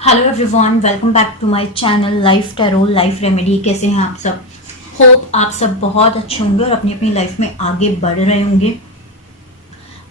Hello everyone, welcome back to my channel life tarot life remedy. कैसे हैं आप सब? होप आप सब बहुत अच्छे होंगे और अपनी अपनी लाइफ में आगे बढ़ रहे होंगे।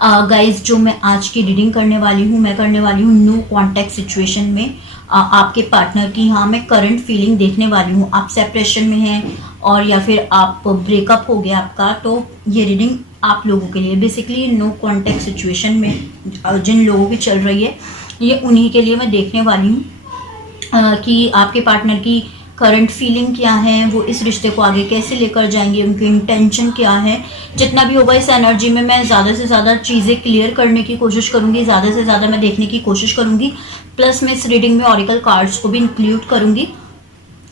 गाइस, जो मैं आज की रीडिंग करने वाली हूँ, मैं करने वाली हूँ नो कॉन्टैक्ट सिचुएशन में आपके पार्टनर की। हाँ, मैं करंट फीलिंग देखने वाली हूँ। आप सेपरेशन में हैं और या फिर आप ब्रेकअप हो गया आपका, तो ये रीडिंग आप लोगों के लिए बेसिकली नो कॉन्टैक्ट सिचुएशन में जिन लोगों की चल रही है, ये उन्हीं के लिए मैं देखने वाली हूँ कि आपके पार्टनर की करंट फीलिंग क्या है, वो इस रिश्ते को आगे कैसे लेकर जाएंगे, उनकी इंटेंशन क्या है। जितना भी होगा इस एनर्जी में मैं ज़्यादा से ज़्यादा चीज़ें क्लियर करने की कोशिश करूँगी, ज़्यादा से ज़्यादा मैं देखने की कोशिश करूँगी। प्लस मैं इस रीडिंग में ऑरिकल कार्ड्स को भी इंक्लूड करूँगी।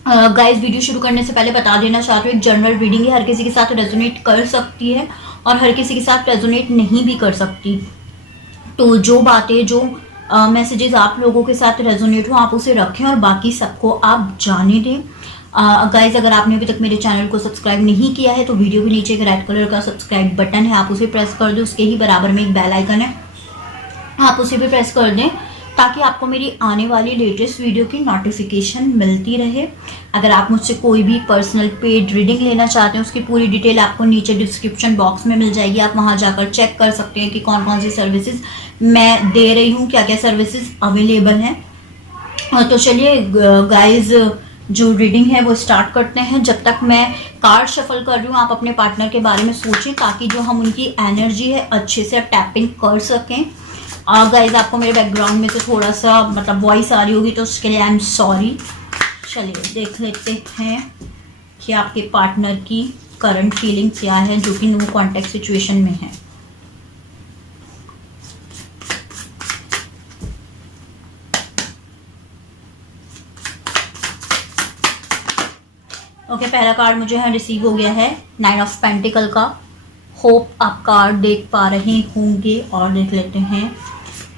गाइस, वीडियो शुरू करने से पहले बता देना चाहती हूँ, एक जनरल रीडिंग है, हर किसी के साथ रेजोनेट कर सकती है और हर किसी के साथ रेजोनेट नहीं भी कर सकती। तो जो बातें, जो मैसेजेस आप लोगों के साथ रेजोनेट हो, आप उसे रखें और बाकी सबको आप जाने दें। गाइज, अगर आपने अभी तक मेरे चैनल को सब्सक्राइब नहीं किया है तो वीडियो के नीचे एक रेड कलर का सब्सक्राइब बटन है, आप उसे प्रेस कर दो। उसके ही बराबर में एक बेल आइकन है, आप उसे भी प्रेस कर दें ताकि आपको मेरी आने वाली लेटेस्ट वीडियो की नोटिफिकेशन मिलती रहे। अगर आप मुझसे कोई भी पर्सनल पेड रीडिंग लेना चाहते हैं, उसकी पूरी डिटेल आपको नीचे डिस्क्रिप्शन बॉक्स में मिल जाएगी। आप वहां जाकर चेक कर सकते हैं कि कौन कौन सी सर्विसेज मैं दे रही हूँ, क्या क्या सर्विसेज अवेलेबल हैं। तो चलिए गाइज, जो रीडिंग है वो स्टार्ट करते हैं। जब तक मैं कार्ड शफल कर रही हूँ, आप अपने पार्टनर के बारे में सोचें ताकि जो हम उनकी एनर्जी है अच्छे से टैपिंग कर सकें। गाइज, आपको मेरे बैकग्राउंड में से थोड़ा सा वॉइस आ रही होगी, तो उसके लिए आई एम सॉरी। चलिए देख लेते हैं कि आपके पार्टनर की करंट फीलिंग क्या है जो कि नो कॉन्टैक्ट सिचुएशन में है। ओके, पहला कार्ड मुझे यहाँ रिसीव हो गया है, 9 ऑफ पेंटिकल का। होप आप कार्ड देख पा रहे होंगे और देख लेते हैं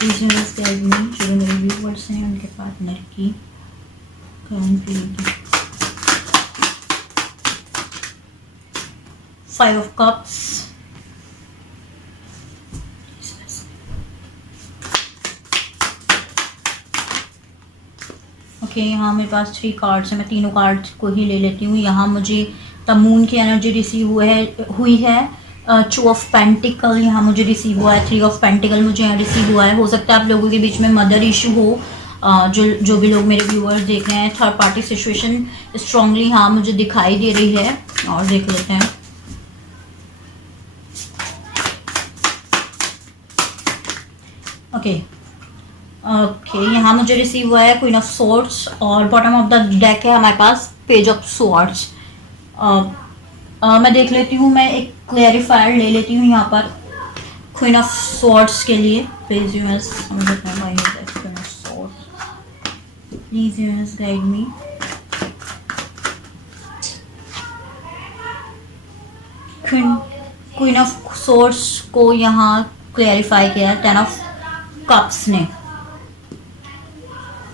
जो मेरे व्यूवर्स हैं उनके पार्टनर की current feeling. 5 of cups, okay, यहाँ मेरे पास 3 कार्ड्स हैं, मैं तीनों कार्ड्स को ही ले लेती हूँ। यहाँ मुझे द मून की एनर्जी रिसीव हुई है। 2 ऑफ पेंटिकल यहाँ मुझे रिसीव हुआ है। 3 ऑफ पेंटिकल मुझे यहाँ रिसीव हुआ है। हो सकता है आप लोगों के बीच में मदर इशू हो, जो भी लोग मेरे व्यूअर्स देख रहे हैं। थर्ड पार्टी सिचुएशन स्ट्रांगली यहाँ मुझे दिखाई दे रही है और देख लेते हैं। ओके, यहाँ मुझे रिसीव हुआ है क्वीन ऑफ स्वॉर्ड्स और बॉटम ऑफ द डेक है हमारे पास पेज ऑफ स्वॉर्ड्स। मैं देख लेती हूँ, मैं एक क्लैरिफायर ले लेती हूँ यहाँ पर क्वीन ऑफ स्वॉर्ड्स के लिए। Please US please US guide me. Queen of swords को यहाँ क्लैरिफाई किया 10 ऑफ कप्स ने।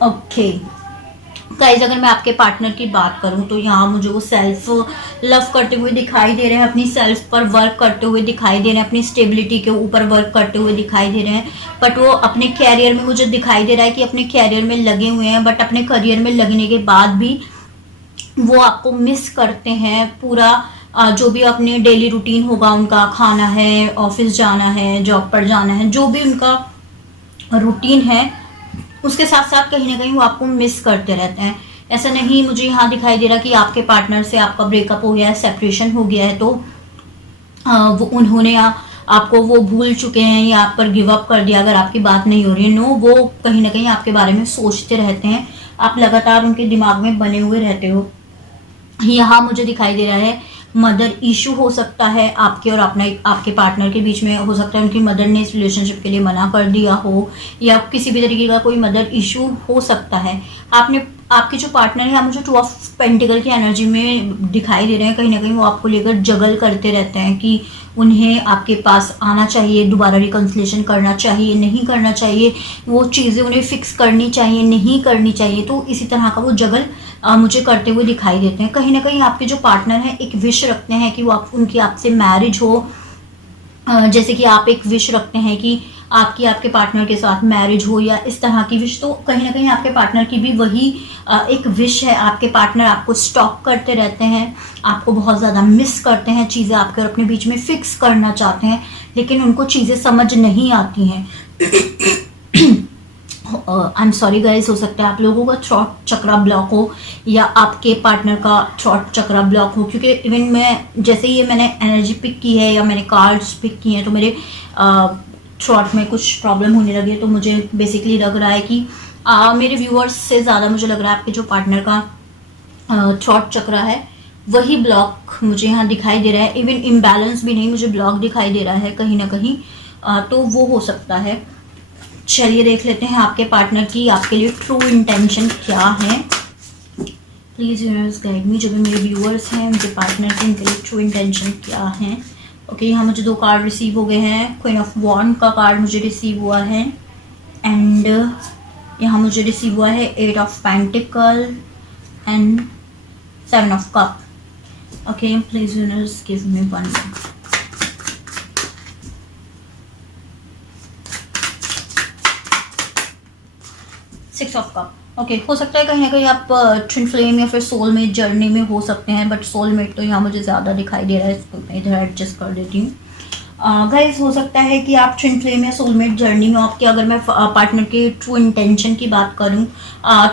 ओके गाइज, अगर मैं आपके पार्टनर की बात करूं तो यहाँ मुझे वो सेल्फ लव करते हुए दिखाई दे रहे हैं, अपनी सेल्फ पर वर्क करते हुए दिखाई दे रहे हैं, अपनी स्टेबिलिटी के ऊपर वर्क करते हुए दिखाई दे रहे हैं। बट वो अपने कैरियर में, मुझे दिखाई दे रहा है कि अपने कैरियर में लगे हुए हैं, बट अपने करियर में लगने के बाद भी वो आपको मिस करते हैं। पूरा जो भी अपने डेली रूटीन होगा, उनका खाना है, ऑफिस जाना है, जॉब पर जाना है, जो भी उनका रूटीन है, उसके साथ साथ कहीं ना कहीं वो आपको मिस करते रहते हैं। ऐसा नहीं मुझे यहाँ दिखाई दे रहा कि आपके पार्टनर से आपका ब्रेकअप हो गया है, सेपरेशन हो गया है, तो वो उन्होंने आपको वो भूल चुके हैं या आप पर गिव अप कर दिया अगर आपकी बात नहीं हो रही है। नो, वो कहीं ना कहीं आपके बारे में सोचते रहते हैं, आप लगातार उनके दिमाग में बने हुए रहते हो। यहाँ मुझे दिखाई दे रहा है मदर इशू हो सकता है आपके और आपके पार्टनर के बीच में। हो सकता है उनकी मदर ने इस रिलेशनशिप के लिए मना कर दिया हो या किसी भी तरीके का कोई मदर इशू हो सकता है। आपके जो पार्टनर है, मुझे 2 ऑफ पेंटिकल की एनर्जी में दिखाई दे रहे हैं। कहीं ना कहीं वो आपको लेकर जगल करते रहते हैं कि उन्हें आपके पास आना चाहिए, दोबारा रिकन्सिलेशन करना चाहिए, नहीं करना चाहिए, वो चीज़ें उन्हें फिक्स करनी चाहिए, नहीं करनी चाहिए। तो इसी तरह का वो जगल मुझे करते हुए दिखाई देते हैं। कहीं ना कहीं आपके जो पार्टनर हैं एक विश रखते हैं कि वो उनकी आपसे मैरिज हो। जैसे कि आप एक विश रखते हैं कि आपकी आपके पार्टनर के साथ मैरिज हो या इस तरह की विश, तो कहीं ना कहीं आपके पार्टनर की भी वही एक विश है। आपके पार्टनर आपको स्टॉक करते रहते हैं, आपको बहुत ज़्यादा मिस करते हैं, चीज़ें आपके और अपने बीच में फिक्स करना चाहते हैं, लेकिन उनको चीज़ें समझ नहीं आती हैं। आई एम सॉरी गाइस, हो सकता है आप लोगों का थ्रॉट चक्रा ब्लॉक हो या आपके पार्टनर का थ्रॉट चक्रा ब्लॉक हो, क्योंकि इवन मैं जैसे ये मैंने एनर्जी पिक की है या मैंने कार्ड्स पिक की हैं तो मेरे थ्रॉट में कुछ प्रॉब्लम होने लगी है। तो मुझे बेसिकली लग रहा है कि मेरे व्यूअर्स से ज़्यादा मुझे लग रहा है आपके जो पार्टनर का थ्रॉट चक्रा है वही ब्लॉक मुझे यहाँ दिखाई दे रहा है। इवन इम्बैलेंस भी नहीं, मुझे ब्लॉक दिखाई दे रहा है कहीं ना कहीं, तो वो हो सकता है। चलिए देख लेते हैं आपके पार्टनर की आपके लिए ट्रू इंटेंशन क्या है। प्लीज़ यूनिवर्स गाइड मी, जो भी मेरे व्यूअर्स हैं उनके पार्टनर के उनके लिए ट्रू इंटेंशन क्या है। ओके, यहाँ मुझे 2 कार्ड रिसीव हो गए हैं। क्वीन ऑफ वॉन्ड का कार्ड मुझे रिसीव हुआ है एंड यहाँ मुझे रिसीव हुआ है 8 of pentacle and 7 of cup. Okay, please universe give me one. 6 of cup. Okay, हो सकता है कहीं ना कहीं आप ट्विन फ्लेम या फिर सोलमेट जर्नी में हो सकते हैं, बट सोलमेट तो यहाँ मुझे ज़्यादा दिखाई दे रहा है, इसको मैं इधर एडजस्ट कर देती हूँ। गाइस, हो सकता है कि आप ट्विन फ्लेम या सोलमेट जर्नी में आपके, अगर मैं पार्टनर के ट्रू इंटेंशन की बात करूं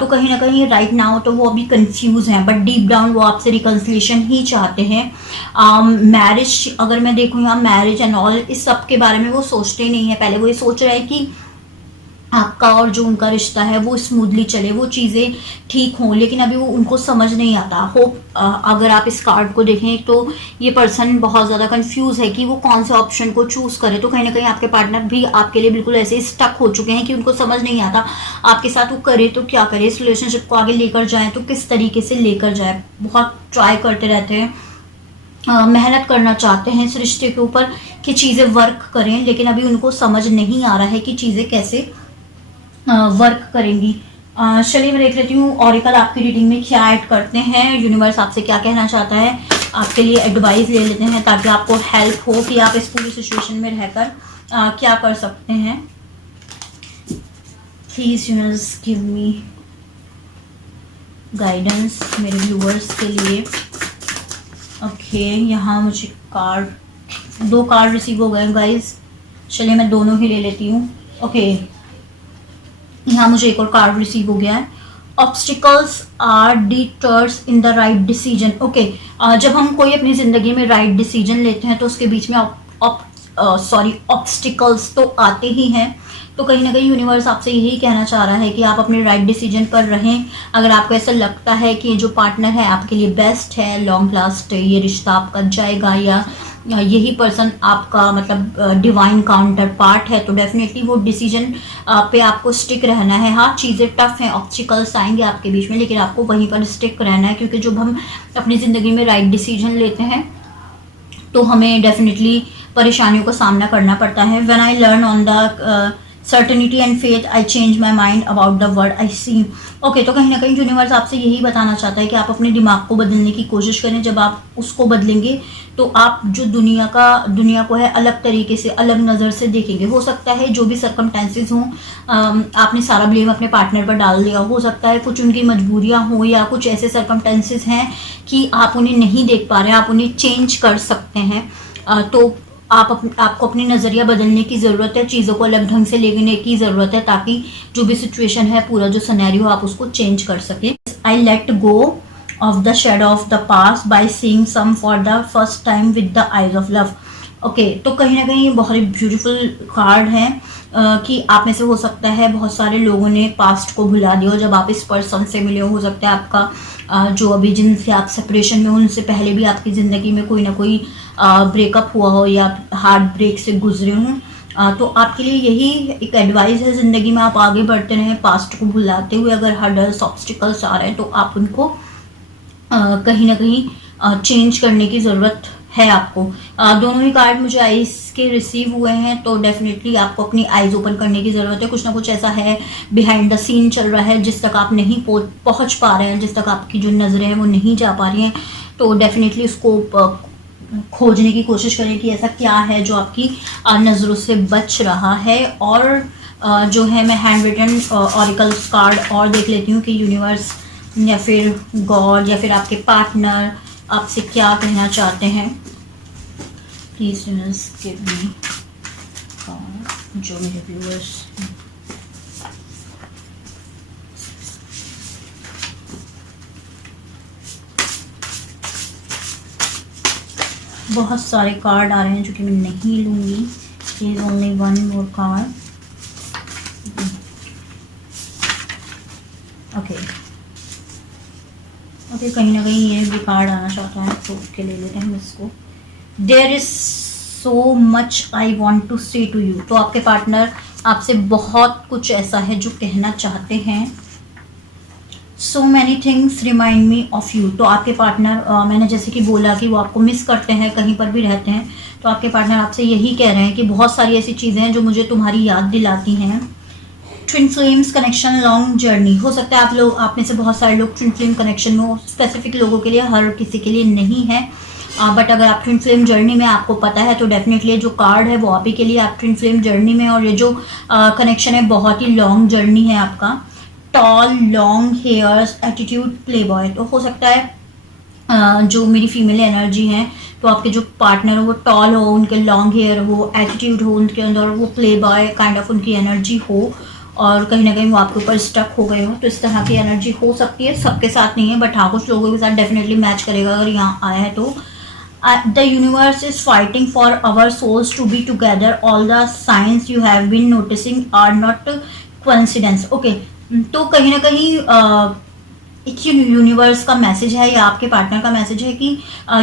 तो कहीं ना कहीं राइट नाउ तो वो अभी कंफ्यूज हैं, बट डीप डाउन वो आपसे रिकन्सिलिएशन ही चाहते हैं। मैरिज अगर मैं देखूँ यहाँ मैरिज एंड ऑल इस सब के बारे में वो सोचते ही नहीं है। पहले वो ये सोच रहा है कि आपका और जो उनका रिश्ता है वो स्मूथली चले, वो चीज़ें ठीक हों, लेकिन अभी वो उनको समझ नहीं आता। होप अगर आप इस कार्ड को देखें तो ये पर्सन बहुत ज़्यादा कंफ्यूज है कि वो कौन से ऑप्शन को चूज़ करे। तो कहीं ना कहीं आपके पार्टनर भी आपके लिए बिल्कुल ऐसे स्टक हो चुके हैं कि उनको समझ नहीं आता आपके साथ वो करे तो क्या करे, इस रिलेशनशिप को आगे लेकर जाए तो किस तरीके से लेकर जाए। बहुत ट्राई करते रहते हैं, मेहनत करना चाहते हैं इस रिश्ते के ऊपर कि चीज़ें वर्क करें, लेकिन अभी उनको समझ नहीं आ रहा है कि चीज़ें कैसे वर्क करेंगी। चलिए मैं देख लेती हूँ ऑरिकल आपकी रीडिंग में क्या ऐड करते हैं, यूनिवर्स आपसे क्या कहना चाहता है, आपके लिए एडवाइस ले लेते हैं ताकि आपको हेल्प हो कि आप इस पूरी सिचुएशन में रहकर क्या कर सकते हैं। Please universe give me guidance मेरे व्यूअर्स के लिए। ओके, यहाँ मुझे कार्ड 2 कार्ड रिसीव हो गए गाइज। चलिए मैं दोनों ही ले लेती हूँ। ओके, यहाँ मुझे एक और कार्ड रिसीव हो गया है। Obstacles are deters in the right decision. Okay, जब हम कोई अपनी ज़िंदगी में राइट डिसीजन लेते हैं तो उसके बीच में ऑब्स्टिकल्स तो आते ही हैं। तो कहीं ना कहीं यूनिवर्स आपसे यही कहना चाह रहा है कि आप अपने राइट डिसीजन पर रहें। अगर आपको ऐसा लगता है कि जो पार्टनर है आपके लिए बेस्ट है, लॉन्ग लास्ट ये रिश्ता आपका जाएगा या यही पर्सन आपका मतलब डिवाइन काउंटर पार्ट है, तो डेफिनेटली वो डिसीजन पे आपको स्टिक रहना है। हाँ, चीज़ें टफ हैं, ऑब्स्टिकल्स आएंगे आपके बीच में, लेकिन आपको वहीं पर स्टिक रहना है, क्योंकि जब हम अपनी ज़िंदगी में राइट डिसीजन लेते हैं तो हमें डेफिनेटली परेशानियों का सामना करना पड़ता है। When I learn on the certainty and faith I change my mind about the word I see. Okay, तो कहीं ना कहीं यूनिवर्स आपसे यही बताना चाहता है कि आप अपने दिमाग को बदलने की कोशिश करें। जब आप उसको बदलेंगे तो आप जो दुनिया को है अलग तरीके से, अलग नज़र से देखेंगे। हो सकता है जो भी सर्कमस्टेंसेस हों आपने सारा ब्लेम अपने पार्टनर पर डाल दिया, हो सकता है कुछ उनकी मजबूरियां हों या कुछ ऐसे सर्कमस्टेंसेस हैं कि आप उन्हें नहीं देख पा रहे हैं, आप उन्हें चेंज कर सकते हैं। तो आपको अपनी नज़रिया बदलने की ज़रूरत है, चीज़ों को अलग ढंग से लेने की ज़रूरत है, ताकि जो भी सिचुएशन है, पूरा जो सिनेरियो आप उसको चेंज कर सकें। I let go of the shadow of the past by seeing some for the first time with the eyes of love. Okay, तो कहीं ना कहीं बहुत ही ब्यूटीफुल कार्ड है कि आप में से हो सकता है बहुत सारे लोगों ने पास्ट को भुला दिया हो जब आप इस पर्सन से मिले हो सकता है आपका जो अभी जिनसे आप सेपरेशन में हो उनसे पहले भी आपकी ज़िंदगी में कोई ना कोई ब्रेकअप हुआ हो या हार्ट ब्रेक से गुजरे हों। तो आपके लिए यही एक एडवाइस है, ज़िंदगी में आप आगे बढ़ते रहें पास्ट को भुलाते हुए। अगर हर्डल्स ऑब्स्टिकल्स आ रहे हैं तो आप उनको कहीं ना कहीं चेंज करने की ज़रूरत है आपको। दोनों ही कार्ड मुझे आइस के रिसीव हुए हैं, तो डेफिनेटली आपको अपनी आइज़ ओपन करने की ज़रूरत है। कुछ ना कुछ ऐसा है बिहाइंड द सीन चल रहा है जिस तक आप नहीं पहुंच पा रहे हैं, जिस तक आपकी जो नज़रें हैं वो नहीं जा पा रही हैं। तो डेफिनेटली उसको खोजने की कोशिश करें कि ऐसा क्या है जो आपकी नज़रों से बच रहा है। और जो है मैं हैंड रिटन ऑरिकल कार्ड और देख लेती हूँ कि यूनिवर्स या फिर गॉड या फिर आपके पार्टनर आपसे क्या कहना चाहते हैं। प्लीज यूनिवर्स गिव मी जो मेरे व्यूअर्स बहुत सारे कार्ड आ रहे हैं जो कि मैं नहीं लूँगी। Please only one more card. Okay okay, कहीं ना कहीं ये भी कार्ड आना चाहता है तो उसके ले लेते हैं हम इसको। There is so much I want to say to you. तो आपके पार्टनर आपसे बहुत कुछ ऐसा है जो कहना चाहते हैं। So many things remind me of you. तो आपके पार्टनर मैंने जैसे कि बोला कि वो आपको मिस करते हैं, कहीं पर भी रहते हैं, तो आपके पार्टनर आपसे यही कह रहे हैं कि बहुत सारी ऐसी चीज़ें हैं जो मुझे तुम्हारी याद दिलाती हैं। Twin flames connection long journey. हो सकता है आप में से बहुत सारे लोग ट्विन फ्लेम कनेक्शन में हो। स्पेसिफिक लोगों के लिए, हर किसी के लिए नहीं है, बट अगर आप ट्विन फ्लेम जर्नी में आपको पता है तो डेफिनेटली जो कार्ड है वो आप ही के लिए। आप ट्विन फ्लेम जर्नी में, और ये जो कनेक्शन है बहुत ही लॉन्ग जर्नी है आपका। Tall long hairs attitude playboy. तो हो सकता है जो मेरी फीमेल एनर्जी है तो आपके जो पार्टनर हो वो टॉल हो, उनके लॉन्ग हेयर हो, एटीट्यूड हो उनके अंदर, वो प्ले बॉय काइंड ऑफ उनकी एनर्जी हो, और कहीं ना कहीं वो आपके ऊपर स्टक हो गए हो। तो इस तरह की एनर्जी हो सकती है, सबके साथ नहीं है बट हाँ कुछ लोगों के साथ डेफिनेटली मैच करेगा अगर यहाँ आया है तो। The universe is fighting for our souls to be together. All the science you have been noticing are not coincidence. Okay, तो कहीं ना कहीं एक यूनिवर्स का मैसेज है या आपके पार्टनर का मैसेज है कि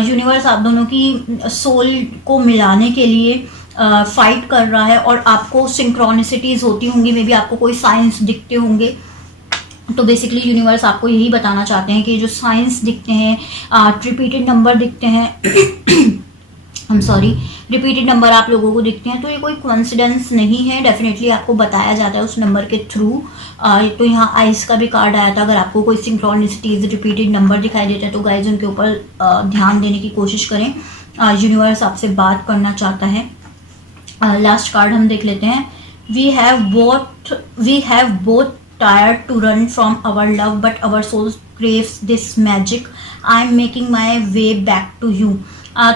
यूनिवर्स आप दोनों की सोल को मिलाने के लिए फाइट कर रहा है, और आपको सिंक्रोनिसिटीज होती होंगी, मे बी आपको कोई साइंस दिखते होंगे। तो बेसिकली यूनिवर्स आपको यही बताना चाहते हैं कि जो साइंस दिखते हैं, रिपीटेड नंबर दिखते हैं रिपीटेड नंबर आप लोगों को दिखते हैं, तो ये कोई कोइंसिडेंस नहीं है। डेफिनेटली आपको बताया जाता है उस नंबर के थ्रू। तो यहाँ आइस का भी कार्ड आया था। अगर आपको कोई सिंक्रोनिसिटीज रिपीटेड नंबर दिखाई देता है तो गाइज उनके ऊपर ध्यान देने की कोशिश करें। यूनिवर्स आपसे बात करना चाहता है। लास्ट कार्ड हम देख लेते हैं। We have both tired to run from our love but our soul craves this magic. I am making my way back to you.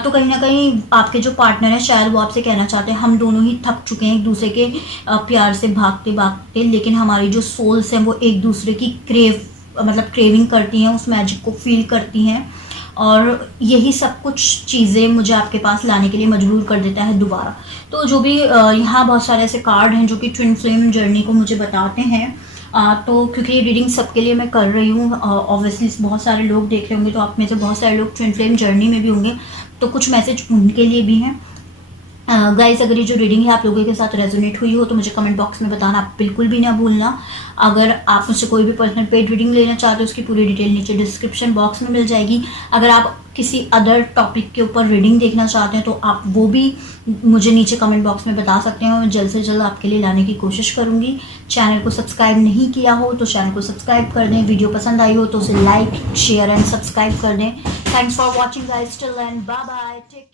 तो कहीं ना कहीं आपके जो पार्टनर है शायद वो आपसे कहना चाहते हैं हम दोनों ही थक चुके हैं एक दूसरे के प्यार से भागते भागते, लेकिन हमारी जो सोल्स हैं वो एक दूसरे की क्रेविंग करती हैं, उस मैजिक को फील करती हैं, और यही सब कुछ चीज़ें मुझे आपके पास लाने के लिए मजबूर कर देता है दोबारा। तो जो भी यहाँ बहुत सारे ऐसे कार्ड हैं जो कि ट्विन फ्लेम जर्नी को मुझे बताते हैं। तो क्योंकि ये रीडिंग सबके लिए मैं कर रही हूँ, ऑब्वियसली बहुत सारे लोग देख रहे होंगे, तो आप में से बहुत सारे लोग ट्विन फ्लेम जर्नी में भी होंगे, तो कुछ मैसेज उनके लिए भी हैं। गाइस अगर ये जो रीडिंग है आप लोगों के साथ रेजोनेट हुई हो तो मुझे कमेंट बॉक्स में बताना आप बिल्कुल भी ना भूलना। अगर आप मुझसे कोई भी पर्सनल पेड रीडिंग लेना चाहते हो उसकी पूरी डिटेल नीचे डिस्क्रिप्शन बॉक्स में मिल जाएगी। अगर आप किसी अदर टॉपिक के ऊपर रीडिंग देखना चाहते हैं तो आप वो भी मुझे नीचे कमेंट बॉक्स में बता सकते हैं, मैं जल्द से जल्द आपके लिए लाने की कोशिश करूँगी। चैनल को सब्सक्राइब नहीं किया हो तो चैनल को सब्सक्राइब कर दें, वीडियो पसंद आई हो तो उसे लाइक शेयर एंड सब्सक्राइब कर दें। Thanks for watching guys, till then bye bye, take